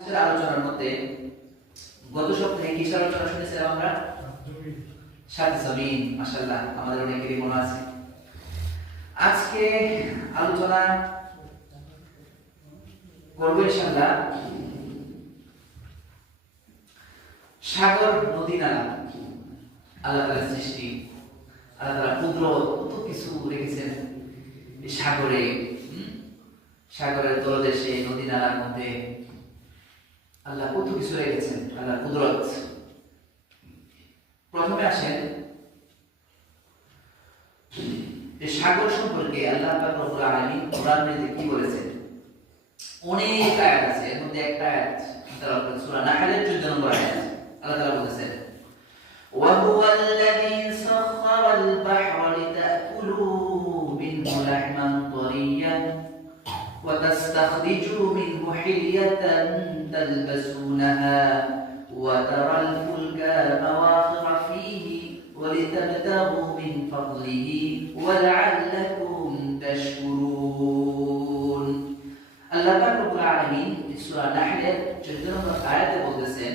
আলোচনার মধ্যে গত সপ্তাহে কি আলোচনা শুনেছিলাম আমরা? সাত জমিন। মাশাআল্লাহ, আমাদের অনেকেরই মনে আছে। আজকে আলোচনা করব ইনশাআল্লাহ সাগর, নদী, নালা। আল্লাহ তাআলার সৃষ্টি, আল্লাহ তাআলা কুদরত, কত কিছু রেখেছেন এই সাগরে, সাগরের তলদেশে, নদী নালার মধ্যে আল্লাহ কত কিছু রেখেছেন, আল্লাহ কুদরত। প্রথমে আসেন এই সাগর সম্পর্কে আল্লাহ পাক রব্বুল আলামিন কোরআনে কি বলেছেন। অনেক আয়াত আছে, এর মধ্যে একটা আয়াত সূরা নাহলের 14 নম্বর আয়াত। আল্লাহ তাআলা বলেছেন, ওয়া হুয়াল্লাযী সাখখারাল বাহরা লিতাকুলু মিনহু লাহমান তারিয়্যান ওয়া তাস্তাখরিজু মিনহু হিলিয়াতান تلبسونها وترى الفلك مواخر فيه ولتبتغوا من فضله ولعلكم تشكرون. আল্লাহ পাক রব্বুল আলামিন সূরা নাহলের 14 নম্বর আয়াতে বলতেছেন,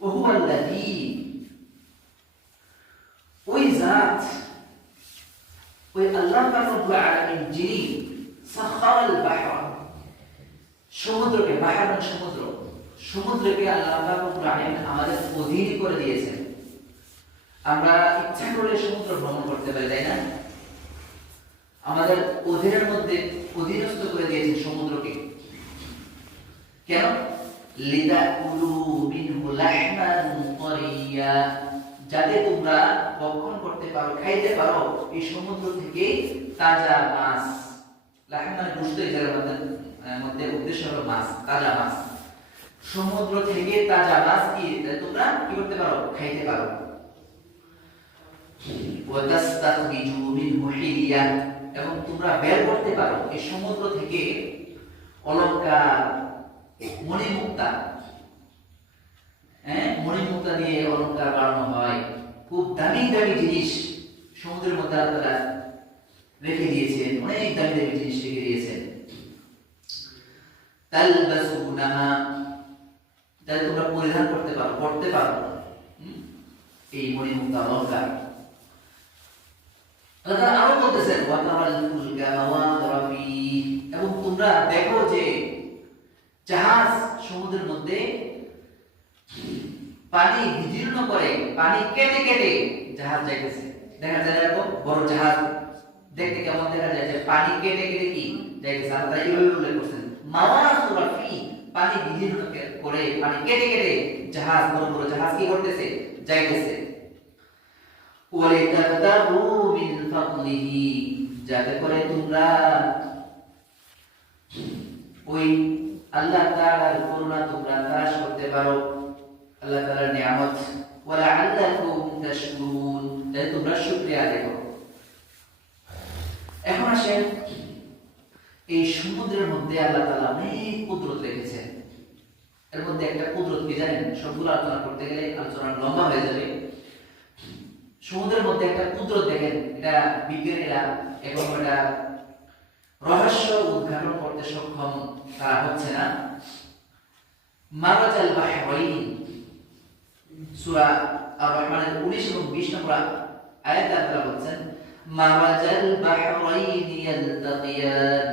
وهو الذي, ওই জাত, ওই আল্লাহ পাক রব্বুল আলামিন যিনি সাখারাল বাহরা, সমুদ্রকে, বাহর মানে সমুদ্র, সমুদ্রকে আল্লাহ পাক রব্বুল আলামিন আমাদের অধীন করে দিয়েছেন। আমরা ইচ্ছা করলে সমুদ্র ভ্রমণ করতে পারি, তাই না? আমাদের অধীনের মধ্যে অধীনস্থ করে দিয়েছেন সমুদ্রকে। কেন? লিতাকুলু মিনহু লাহমান তারিয়্যা, যাতে তোমরা ভক্ষণ করতে পারো, খাইতে পারো এই সমুদ্র থেকে তাজা মাছ। লাহম মানে গোশত, এর মধ্যে উদ্দেশ্য হলো মাছ, তাজা মাছ। সমুদ্র থেকে তাজা মাছ কি তোমরা কি করতে পারো? খাইতে পারো। ওয়া তাস্তাখরিজু মিনহু হিলিয়া, এবং তোমরা বের করতে পারো এই সমুদ্র থেকে অলংকার, মণিমুক্তা। মণিমুক্তা দিয়ে অলংকার বানানো হয়। খুব দামি দামি জিনিস সমুদ্রের মধ্যে আল্লাহ রেখে দিয়েছেন, অনেক দামি দামি জিনিস রেখে দিয়েছেন। তালবাসুনাহা, যাতে তোমরা পরিধান করতে পারো, পড়তে পারো এই মণিমুক্তা অলংকার। আল্লাহ আরো বলতেছেন, ওয়া তারাল ফুলকা মাওয়াখিরা ফীহি, এবং তোমরা দেখো যে জাহাজ সমুদ্রের মধ্যে পানি বিদীর্ণ করে, পানি কেটে কেটে জাহাজ যাইতেছে। দেখা যায় এরকম বড় জাহাজ দেখতে কেমন দেখা যায়, যে পানি কেটে কেটে কি যাইতেছে। আল্লাহ এইভাবে উল্লেখ করছেন, মাওয়াখিরা ফীহি, পানি বিদীর্ণ করে, পানি কেটে কেটে জাহাজ, বড় বড় জাহাজ কি করতেছে? যাইতেছে। ওয়ালিতাবতাগু মিন ফাদলিহি, যাতে করে তোমরা ওই আল্লাহ তাআলার করুণা তোমরা তালাশ করতে পারো, আল্লাহ তাআলার নিয়ামত। ওয়ালাআল্লাকুম তাশকুরুন, যাতে তোমরা শুকরিয়া আদায় করো। এখন আসেন এই সমুদ্রের মধ্যে আল্লাহ তাআলা অনেক কুদরত রেখেছেন। এর মধ্যে একটা কুদরত কি জানেন? সবগুলো আলোচনা করতে গেলে আলোচনা লম্বা হয়ে যাবে। সমুদ্রের মধ্যে একটা কুদরত দেখেন, এটা বিজ্ঞানীরা এবং এটা রহস্য উদ্ঘাটন করতে সক্ষম তারা হচ্ছে না। মারাজাল বাহরাইন, সূরা আর-রহমানের 19 এবং 20 নম্বর আয়াতে আল্লাহ বলেন, মারাজাল বাহরাইন ইয়ালতাকিয়ান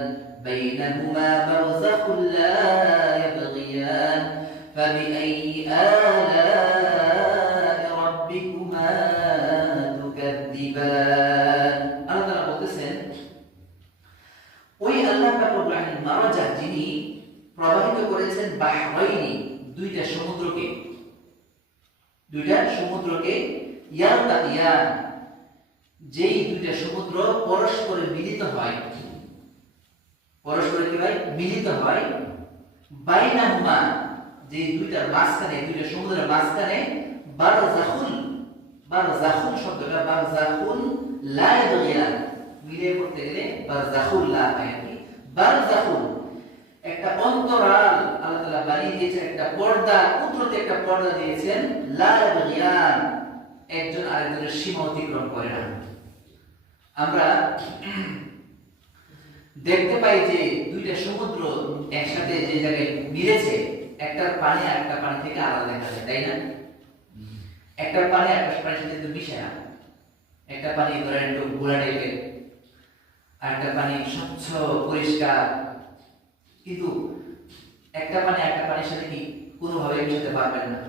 বাইনাহুমা বারযাখুন লা ইয়াবগিয়ান ফাবিআইয়ি আলা'i রাব্বিকুমা তুকাযযিবান। আল্লাহ তাআলা বলতেছেন, ওই আল্লাহ পাক রব্বুল আলামিন মারাজা, যিনি প্রবাহিত করেছেন বাহরাইনি, দুইটা সমুদ্রকে, ইয়ালতাকিয়ান, যেই দুইটা সমুদ্র পরস্পরে মিলিত হয়, পরস্পরে কি হয়? মিলিত হয়। বাইনাহুমা, যে দুইটার মাঝখানে, দুইটা সমুদ্রের মাঝখানে বারযাখুন, বারযাখুন শব্দটা বারযাখুন লা ইয়াবগিয়ান, মিলে করতে গেলে বারযাখুন লা হয় কি? বারযাখুন একটা অন্তরাল আল্লাহ তাআলা বানিয়ে দিয়েছেন, একটা পর্দা, কুদরতে একটা পর্দা দিয়েছেন। লা ইয়াবগিয়ান, একজন আরেকজনের সীমা অতিক্রম করে না। আমরা দেখতে পাই যে দুইটা সমুদ্র একসাথে যে জায়গায় মিলেছে, একটার পানি আর একটা পানি থেকে আলাদা দেখা যায়, তাই না? একটার পানি আর একটা পানির সাথে মিশে না। একটা পানি ধরেন একটু ঘোলা টাইপের, আর একটা পানি স্বচ্ছ পরিষ্কার, কিন্তু একটা পানি একটা পানির সাথে কি কোনোভাবে মিশাতে পারবেন না।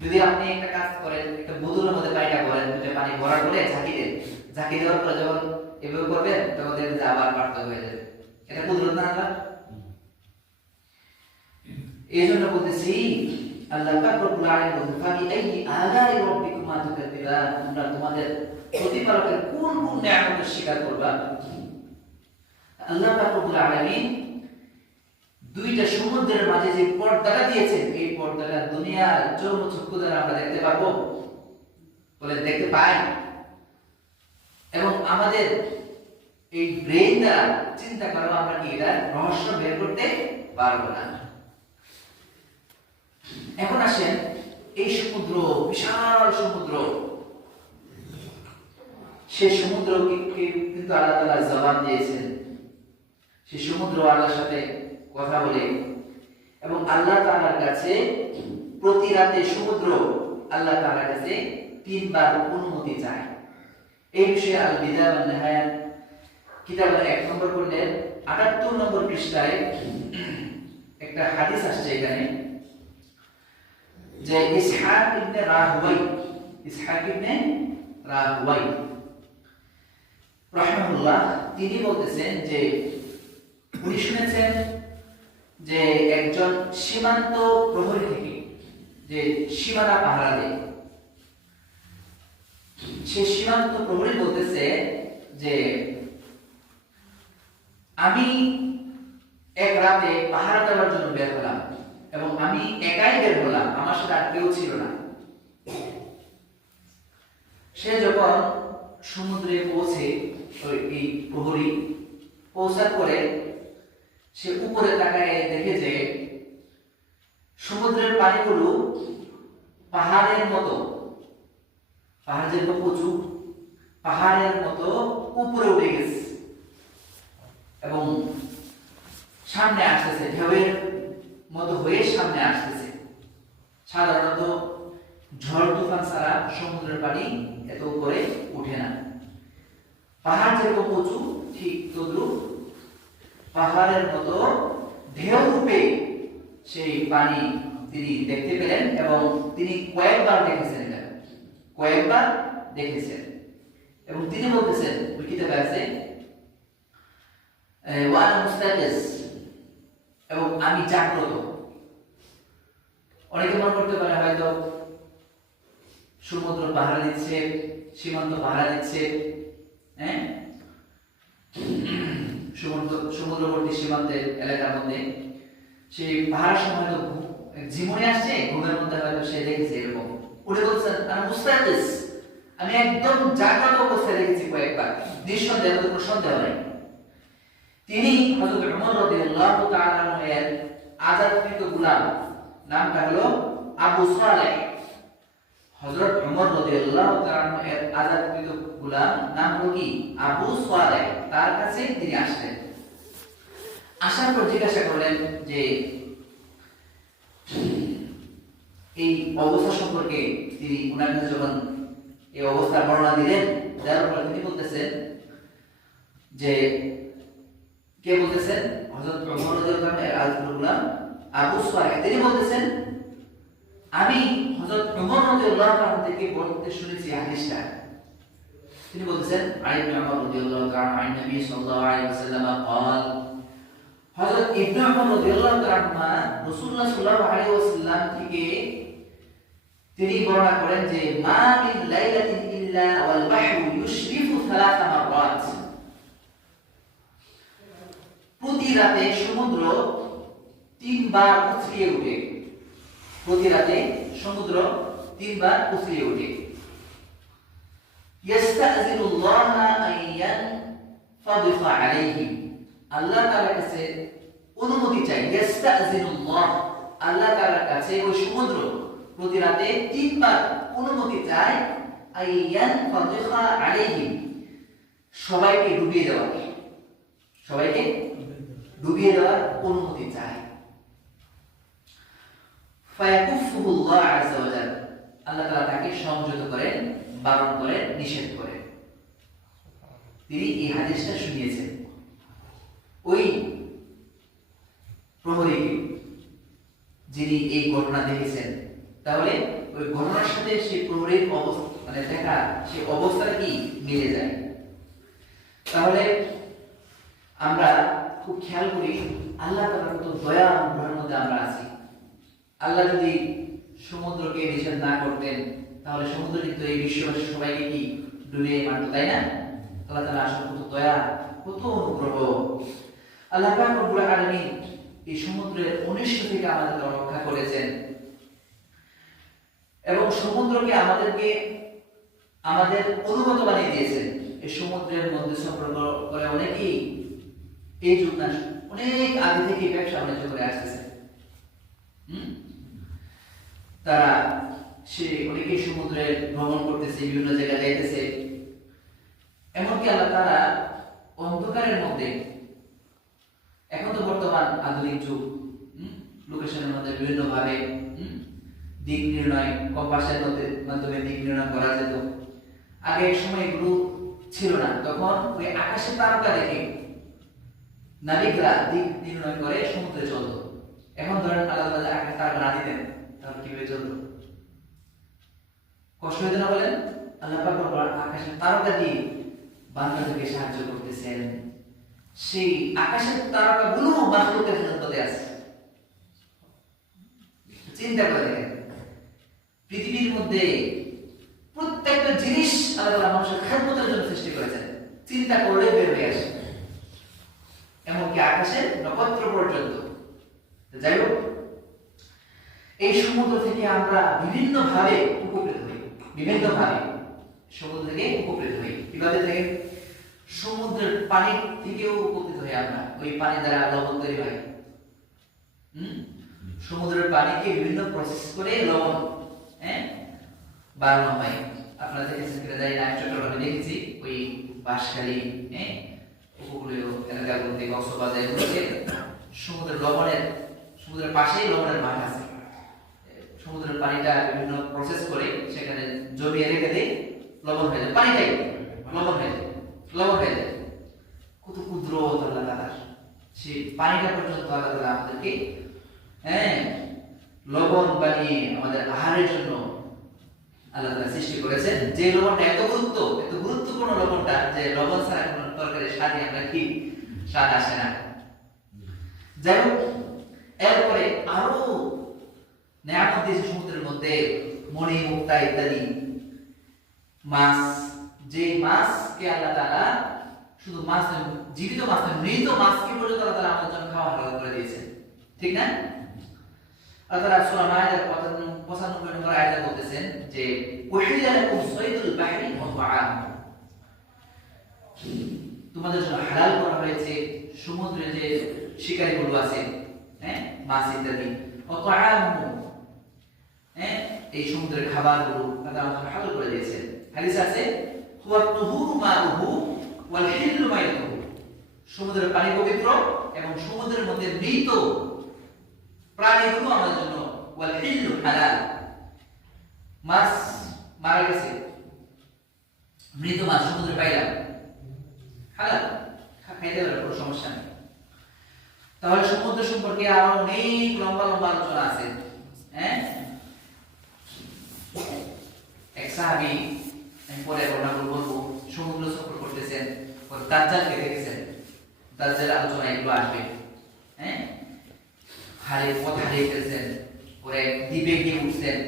যদি আপনি একটা কাজ করেন, একটা বোতলের মধ্যে পানিটা ভরেন, দুইটা পানি ভরা করে ঝাঁকি দেন, ঝাঁকি দেওয়ার পরে যখন এভাবে করবেন তখন দেখবেন যে আবার পার্থক্য হয়ে যাবে। এটা কুদরত না আল্লাহ? এই জন্য বলতেছি আল্লাহ পাক রব্বুল আলামিন বলেন ফাবি আইয়ি আলাই রাব্বিকুমা তুকাদ্দিবান, তোমরা তোমাদের প্রতিপালকের কোন কোন নিয়ামতের স্বীকার করবা। আল্লাহ পাক রব্বুল আলামিন দুইটা সমুদ্রের মাঝে যে পর্দাটা দিয়েছেন, এই পর্দাটা দুনিয়ার চর্মচক্ষু দ্বারা আমরা দেখতে পারবো? বলে দেখতে পাই। এবং আমাদের এই ব্রেন দ্বারা চিন্তা করো আমরা কি এটা রহস্য বের করতে পারবো না। এখন আসেন, এই সমুদ্র বিশাল সমুদ্র, সেই সমুদ্রকে কিন্তু আল্লাহ তাআলা জবাব দিয়েছেন। সেই সমুদ্র আল্লাহর সাথে কথা বলে এবং আল্লাহ তাআলার কাছে প্রতি রাতে সমুদ্র আল্লাহ তাআলার কাছে 3 বার অনুমতি চায়। এই বিষয়ে আল বিদায়া ওয়ান নিহায়া কিতাবের 1 নম্বর খণ্ডের 78 নম্বর পৃষ্ঠায় একটা হাদিস আসছে এখানে, যে ইসহাক ইবনে রাহওয়াই রাহিমাহুল্লাহ তিনি বলতেছেন যে উনি শুনেছেন যে একজন সীমান্ত প্রহরী থেকে, যে সীমানা পাহারা দেয়, সে সীমান্ত প্রহরী বলতেছে যে আমি এক রাতে পাহারা দেওয়ার জন্য বের হলাম এবং আমি একাই বের হলাম, আমার সাথে আর কেউ ছিল না। সে যখন সমুদ্রে পৌঁছে, এই প্রহরী পৌঁছার পরে সে উপরে তাকায় দেখে যে সমুদ্রের পানিগুলো পাহাড়ের মতো, পাহাড় যেরকম উঁচু, পাহাড়ের মতো উপরে উঠে গেছে এবং সামনে আসতেছে, ঢেউয়ের মতো হয়ে সামনে আসতেছে। সাধারণত ঝড় তুফান ছাড়া সমুদ্রের পানি এত উপরে উঠে না। পাহাড় যেরকম উঁচু ঠিক তদ্রুপ পাহাড়ের মতো ঢেউ রূপে সেই পানি তিনি দেখতে পেলেন এবং তিনি কয়েকবার দেখেছেন, এটা কয়েকবার দেখেছেন। এবং তিনি বলতেছেন ওই কিতাবে আছে ওয়ানা মুস্তাকিজ, এবং আমি জাগ্রত। অনেকে মনে করতে পারে হয়তো সমুদ্র পাহারা দিচ্ছে, সীমান্ত পাহারা দিচ্ছে, হ্যাঁ, সমুদ্রবর্তী সীমান্তের এলাকার মধ্যে সেই পাহাড়ের সময় তো জীবনে আসছে, ঘুমের মধ্যে হয়তো সে দেখেছে এরকম। উনি বলছেন আমি মুস্তাকিজ, আমি একদম জাগ্রত অবস্থায় দেখেছি কয়েকবার, নিঃসন্দেহে কোনো সন্দেহ নেই। তিনি হযরত ওমর রাদিয়াল্লাহু তাআলা আনহু এর আযাদকৃত গোলাম, নামটা হলো আবু সালেহ। হযরত ওমর রাদিয়াল্লাহু তাআলা আনহু এর আযাদকৃত গোলাম নাম হলো কি আবু সালেহ। তার কাছে তিনি আসলেন, আসার পর জিজ্ঞাসা করলেন যে এই অবস্থা সম্পর্কে। তিনি ওনার কাছে যখন এই অবস্থার বর্ণনা দিলেন, দেওয়ার পর তিনি বলতেছেন যে কে বলতেছেন? হযরত ওমর রাদিয়াল্লাহু তাআলা এর আযাদকৃত গোলাম আবু সালেহ। তিনি বলতেছেন আমি হযরত ওমর রাদিয়াল্লাহু তাআলা থেকে বলতে শুনেছি হাদিসটা। তিনি বলতেছেন আন ইবনে ওমর রাদিয়াল্লাহু তাআলা আন নবী সাল্লাল্লাহু আলাইহি ওয়াসাল্লাম قال, হযরত ইবনে ওমর রাদিয়াল্লাহু তাআলা রাসূলুল্লাহ সাল্লাল্লাহু আলাইহি ওয়াসাল্লাম থেকে তিনি বর্ণনা করেন যে মা মিন লাইলাতিন ইল্লা ওয়াল বাহরু ইউশরিফু সালাসা মাররাত, প্রতি রাতে সমুদ্র 3 বার উছলিয়ে ওঠে। প্রতি রাতে সমুদ্র 3 বার উছলিয়ে ওঠে। ইস্তাযিনুল্লাহ আইয়ান ফাদিফা আলাইহি, আল্লাহ তাআলার কাছে অনুমতি চাই। ইস্তাযিনুল্লাহ, আল্লাহ তাআলার কাছে ওই সমুদ্র প্রতি রাতে 3 বার অনুমতি চায় আইয়ান ফাদিফা আলাইহি, সবাইকে ডুবিয়ে দেওয়ার, সবাইকে ডুবিয়ে দেওয়ার অনুমতি চায়। ফায়াকুফুহুল্লাহ আযজা ওয়া জাল, আল্লাহ তাআলা তাকে সংযত করেন, বারণ করেন, নিষেধ করেন। তিনি এই হাদিসটা শুনিয়েছেন ওই প্রহরীকে যিনি এই ঘটনা দেখেছেন। তাহলে ওই ঘটনার সাথে সেই প্রহরীর অবস্থা মানে দেখা সেই অবস্থাটা কি মিলে যায়। তাহলে আমরা খুব খেয়াল করি আল্লাহ তাআলার কত দয়া অনুগ্রহের মধ্যে আমরা আছি। আল্লাহ যদি সমুদ্রকে নিষেধ না করতেন তাহলে সমুদ্র কিন্তু এই বিশ্ববাসী সবাইকে কি ডুবিয়ে মারত, তাই না? আল্লাহ তাআলা আসলে কত দয়া, কত অনুগ্রহ। আল্লাহ পাক রব্বুল আলামিন এই সমুদ্রের অনিষ্ট থেকে আমাদেরকে রক্ষা করেছেন এবং সমুদ্রকে আমাদের অনুগত বানিয়ে দিয়েছেন। এই সমুদ্রের মধ্যে সফর করে অনেকেই এই যুগ না অনেক আগে থেকে ব্যবসা বাণিজ্য করে আসতেছে। তারা অনেকেই সমুদ্রে ভ্রমণ করতেছে, বিভিন্ন জায়গায় যাইতেছে। এমনকি আল্লাহ তারা অন্ধকারের মধ্যে, এখন তো বর্তমান আধুনিক যুগ, লোকেশনের মধ্যে বিভিন্ন ভাবে দিক নির্ণয়, কম্পাসের মাধ্যমে দিক নির্ণয় করা যেত। আগে এক সময় এগুলো ছিল না, তখন ওই আকাশে তারকা দেখে নাবিকরা দিক নির্ণয় করে সমুদ্রে চলত। এখন ধরেন আল্লাহ তাআলা আকাশে তারকা না দিতেন তাহলে কিভাবে চলতো? কষ্ট হইতো না বলেন? আল্লাহ পাক আকাশের তারকা দিয়ে বান্দাদেরকে সাহায্য করতেছেন। সেই আকাশের তারকাগুলো মাখলুকের খেদমতে আছে। চিন্তা করে দেখেন, পৃথিবীর মধ্যে প্রত্যেকটা জিনিস আল্লাহ তাআলা মানুষের খেদমতের জন্য সৃষ্টি করেছেন। চিন্তা করলে বের হয়ে আসে, এমনকি আকাশের নক্ষত্র পর্যন্ত। যাই হোক, এই সমুদ্র থেকে আমরা বিভিন্ন ভাবে উপকৃত হই। সমুদ্র থেকে উপকৃত হই কিভাবে? দেখেন, সমুদ্রের পানি থেকেও উপকৃত হই আমরা। ওই পানি দ্বারা লবণ তৈরি হয়। সমুদ্রের পানিকে বিভিন্ন প্রসেস করে লবণ বানানো হয়। আপনারা দেখেছেন কিনা জানি না, চট্টগ্রামে দেখেছি ওই বাঁশখালী উপকূলীয় এলাকাগুলোতে, কক্সবাজার এগুলোতে সমুদ্রের পাশেই লবণের মাঠ আছে। সমুদ্রের পানিটা বিভিন্ন প্রসেস করে সেখানে জমিয়ে রেখে দিয়ে লবণ হয়ে যায়, পানিটাই লবণ হয়ে যায়। কত কুদরত আল্লাহ তাআলার! সেই পানিটা পর্যন্ত আল্লাহ তাআলা আমাদেরকে লবণ বানিয়ে আমাদের আহারের জন্য আল্লাহ তাআলা সৃষ্টি করেছেন। যে লবণটা এত গুরুত্বপূর্ণ লবণটা, যে লবণ ছাড়া কোনো তরকারির স্বাদই আমরা কি স্বাদ আসে না। যাই হোক, এরপরে আরো নেয়ামত দিয়েছে সমুদ্রের মধ্যে, মণি, মুক্তা ইত্যাদি মাছ। যে মাছকে আল্লাহ তাআলা শুধু মাছ নয়, জীবিত মাছ নয়, মৃত মাছকে পর্যন্ত আল্লাহ তাআলা আমাদের জন্য খাওয়া হালাল করে দিয়েছেন, ঠিক না? আল্লাহ তাআলা সূরা মায়েদার 95 নম্বর আয়াতে বলতেছেন যে উহিল্লা লাকুম সাইদুল বাহরি ওয়া তাআমুহু, তোমাদের জন্য হালাল করা হয়েছে সমুদ্রে যে শিকারীগুলো আছে, মাছ ইত্যাদি, ওয়া তাআমুহু, এই সমুদ্রের খাবারগুলো আল্লাহ তাআলা হালাল করে দিয়েছেন। হাদিস আছে হুয়া তুহুরু মাউহু ওয়াল হিল্লু মাইতুহু, সমুদ্রের পানি পবিত্র এবং সমুদ্রের মধ্যে মৃত প্রাণীগুলো আমাদের জন্য ওয়াল হিল্লু হালাল। মাছ মারা গেছে, মৃত মাছ সমুদ্রে পাইলাম, হালাল, খাইতে পারবে, কোনো সমস্যা নেই। তাহলে সমুদ্র সম্পর্কে আরো অনেক লম্বা আলোচনা আছে। এক সাহাবী, আমি পরে বলবো, সমুদ্র সফর করতেছেন, দাজ্জালকে দেখেছেন। দাজ্জালের আলোচনা এগুলো আসবে। পথ হারিয়ে ফেলছেন, পরে দ্বীপে গিয়ে উঠছেন,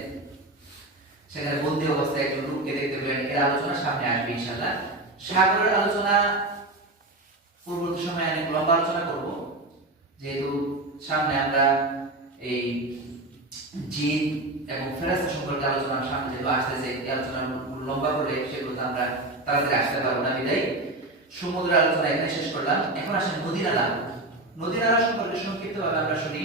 সেখানে বন্দী অবস্থায় একজন লোককে দেখতে পেলেন। এর আলোচনা সামনে আসবে ইনশাআল্লাহ। সাগরের আলোচনা পরবর্তী সময়ে অনেক লম্বা আলোচনা করব, যেহেতু সামনে আমরা এই জিন এবং ফেরেশতা সম্পর্কে আলোচনা সামনে যেহেতু আসতেছে, এই আলোচনা লম্বা করে সেগুলো আমরা তাড়াতাড়ি আসতে পারবো না। বিদায় সমুদ্রের আলোচনা এখানে শেষ করলাম। এখন আসেন নদী নালা সম্পর্কে সংক্ষিপ্তভাবে আমরা শুনি।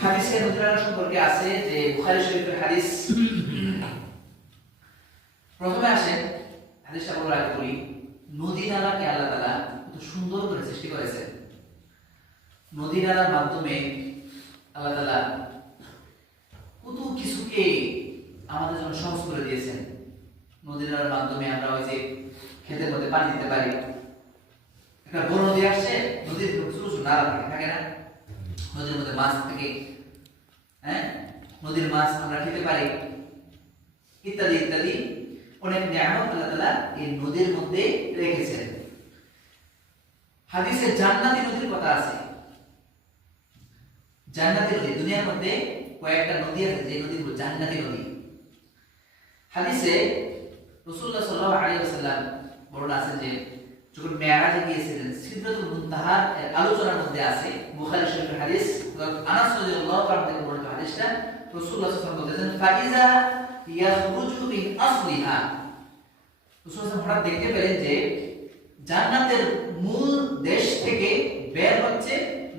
হাদিসে নদী নালা সম্পর্কে আছে যে বুখারী শরীফের হাদিস। প্রথমে আসেন হাদিসটা বলার আগে বলি, নদী নালাকে আল্লাহ তাআলা কত সুন্দর করে সৃষ্টি করেছেন। নদী নালার মাধ্যমে আল্লাহ তাআলা কত কিছুকে আমাদের জন্য সহজ করে দিয়েছেন। নদী নালার মাধ্যমে আমরা ওই যে ক্ষেতের মধ্যে পানি দিতে পারি। একটা বড় নদী আসছে, নদীর ছোট ছোট নালা থাকে না, নদীর মধ্যে মাছ থাকে, হ্যাঁ, নদীর মাছ আমরা খেতে পারি, ইত্যাদি ইত্যাদি অনেক নিয়ামত আল্লাহ তাআলা এই নদীর মধ্যে রেখেছেন। হাদিসে জান্নাতি নদীর কথা আছে। জান্নাতি নদী, দুনিয়ার মধ্যে কয়েকটা নদী আছে যে নদীগুলো জান্নাতি নদী। হাদিসে রাসূলুল্লাহ সাল্লাল্লাহু আলাইহি ওয়াসাল্লাম বর্ণনা আছে যে যখন মেরাজে গিয়েছিলেন সিদরাতুল মুনতাহা এর আলোচনার মধ্যে আছে, বুখারী শরীফের হাদিস, আনাস রাদিয়াল্লাহু তাআলা থেকে বর্ণিত হাদিসটা। রাসূলুল্লাহ সাল্লাল্লাহু আলাইহি ওয়াসাল্লাম বলেছেন, ফাইজা ইয়াখরুজু মিন আসলিহা, রাসূলুল্লাহ হঠাৎ দেখতে পেলেন যে জান্নাতের মূল দেশ থেকে বের হচ্ছে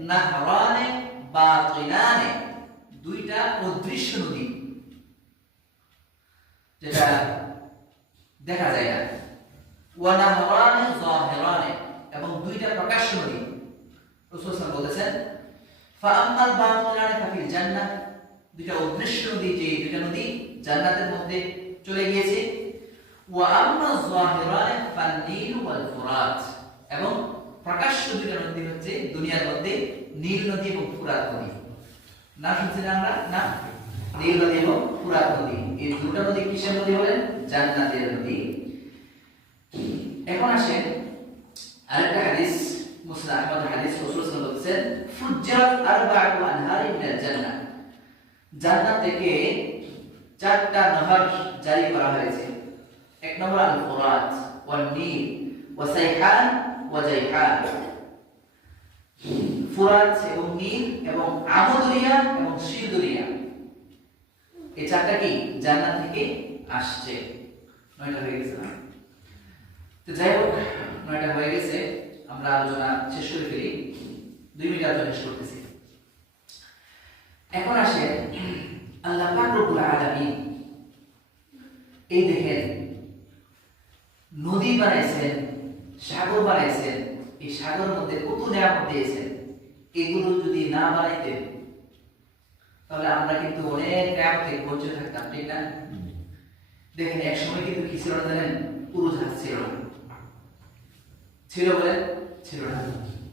নাহরানে বাতিনানে, দুইটা অদৃশ্য নদী, যেটা দেখা যায় না, ওয়া নাহরানে যাহিরানে, এবং দুইটা প্রকাশ্য নদী। রাসূলুল্লাহ সাল্লাল্লাহু আলাইহি ওয়াসাল্লাম বলেছেন, ফা আম্মাল বাতিনানে ফাফিল জান্নাহ, দুইটা অদৃশ্য নদী, যে দুইটা নদী জান্নাতের মধ্যে চলে গিয়েছে, ওয়া আম্মা যাহিরানে ফান-নীল ওয়াল ফুরাত, এবং প্রকাশ্য দুইটা নদী হচ্ছে দুনিয়ার মধ্যে নীল নদী এবং ফুরাত নদী। না শুনছেন আমরা? না, নীল নদী এবং ফুরাত নদী, এই দুটো নদী কিসের নদী বলেন? জান্নাতের নদী। এখন আসেন আরেকটা হাদিস, মুসনাদ আহমদের হাদিস। রাসূলুল্লাহ সাল্লাল্লাহু আলাইহি ওয়াসাল্লাম বলেছেন, ফুজ্জারাত আরবা'তু আনহারি মিনাল জান্নাহ, জান্নাত থেকে চারটা নহর জারি করা হয়েছে। এক নম্বর আল ফুরাত ওয়ান নীল ওয়া সাইহান ওয়া জাইহান, ফুরাত এবং নীল এবং আমদরিয়া এবং শিরদরিয়া, এই চারটা কি জান্নাত থেকে আসছে। 9টা হয়ে গেছে না? তো যাই হোক, 9টা হয়ে গেছে, আমরা আলোচনা শেষ করে ফেলি, 2 মিনিট আলোচনা শেষ করতেছি। এখন আসে আল্লাহ পাক রব্বুল আলামিন, এই দেখেন নদী বানাইছেন, সাগর বানাইছেন, এই সাগরের মধ্যে কত নিয়ামত দিয়েছেন। এগুলো যদি না বানাইতেন তাহলে আমরা কিন্তু অনেক নিয়ামত থেকে বঞ্চিত থাকতাম, ঠিক না? দেখেন এক সময় কিন্তু কি ছিল না জানেন? উড়োজাহাজ ছিল না, ছিল বলে ছিল না,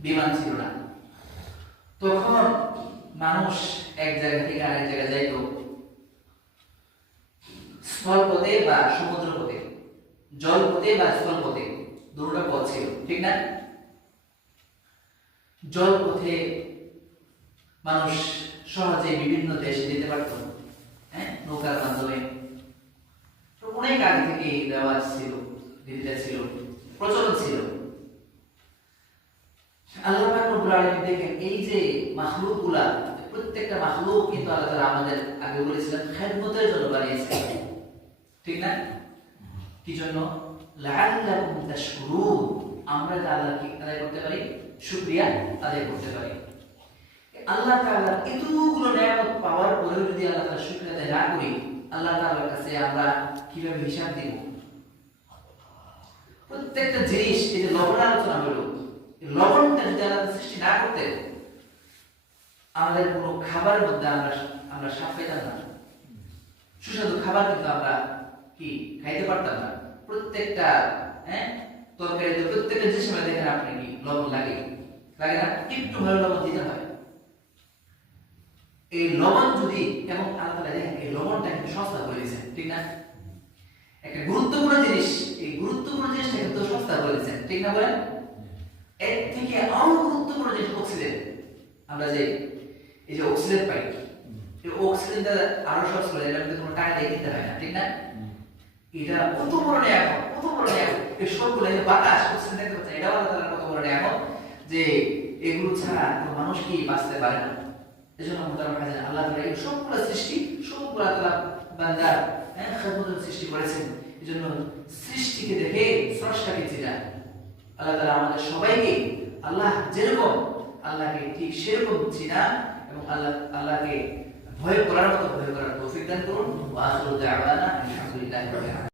বিমান ছিল না। তখন মানুষ এক জায়গা থেকে আরেক জায়গায় যাইতো স্থল পথে বা সমুদ্র পথে, জল পথে বা স্থল পথে, দুটোটা পথ ছিল, ঠিক না? জল পথে মানুষ সহজে বিভিন্ন দেশে যেতে পারত, হ্যাঁ, নৌকার মাধ্যমে। অনেক আগে থেকে এই রেওয়াজ ছিল, রীতিটা ছিল, প্রচলন ছিল। আল্লাহ পাক রব্বুল আলামিন দেখেন এই যে মাখলুকগুলা, প্রত্যেকটা মাখলুক কিন্তু আল্লাহ তাআলা আমাদের আগে বলেছিলেন খেদমতের জন্য বানিয়েছেন, ঠিক না? কি জন্য? লাআল্লাকুম তাশকুরুন, আমরা আল্লাহকে আদায় করতে পারি, শুকরিয়া আদায় করতে পারি। আল্লাহ তাআলা এতগুলো নিয়ামত পাওয়ার পরেও যদি আল্লাহ তাআলা শুকরিয়া আদায় না করি, আল্লাহ তাআলার কাছে আমরা কিভাবে হিসাব দেব? প্রত্যেকটা জিনিস, এই যে লবণ আলোচনা হলো, লবণটা যদি আল্লাহ সৃষ্টি না করতেন, আমাদের কোনো খাবারের মধ্যে আমরা স্বাদ পেতাম না, সুস্বাদু খাবার কিন্তু আমরা কি খাইতে পারতাম না। প্রত্যেকটা তরকারিতে, প্রত্যেকটা যে সময় দেখেন আপনি কি লবণ লাগে লাগে না? একটু ভালো লবণ দিতে হয়। এই লবণ যদি, এবং আল্লাহ দেখেন এই লবণটা কিন্তু সস্তা করে দিয়েছেন, ঠিক না? একটা গুরুত্বপূর্ণ জিনিস, এই গুরুত্বপূর্ণ জিনিসটা কিন্তু সস্তা করে দিয়েছেন, ঠিক না বলেন? এর থেকে আরো গুরুত্বপূর্ণ জিনিস অক্সিজেন। আমরা যে এই যে অক্সিজেন পাই, এই অক্সিজেনটা আরো সহজ করে, এটা কিন্তু কোনো টাকা দিয়ে কিনতে হয় না, ঠিক না? এটা কত বড় নিয়ামত, কত বড় নিয়ামত! এই সবগুলো, এই বাতাস, অক্সিজেন দেখতে পাচ্ছেন, এটা আল্লাহ তাআলার কত বড় নিয়ামত যে এগুলো ছাড়া কোনো মানুষ কি বাঁচতে পারে না। এজন্য আমরা কাছে আল্লাহ তাআলা এই সবগুলো সৃষ্টি, সবগুলো আল্লাহ বান্দার খেদমতের সৃষ্টি করেছেন। এজন্য সৃষ্টিকে দেখে স্রষ্টাকে চিনা। আল্লাহ তাআলা আমাদের সবাইকে আল্লাহ যেরকম, আল্লাহকে ঠিক সেরকম চিনা এবং আল্লাহকে ভয় করার মতো ভয় করার তৌফিক দান করুন। ওয়া আখিরু দাওয়ানা আলহামদুলিল্লাহি রাব্বিল আলামিন।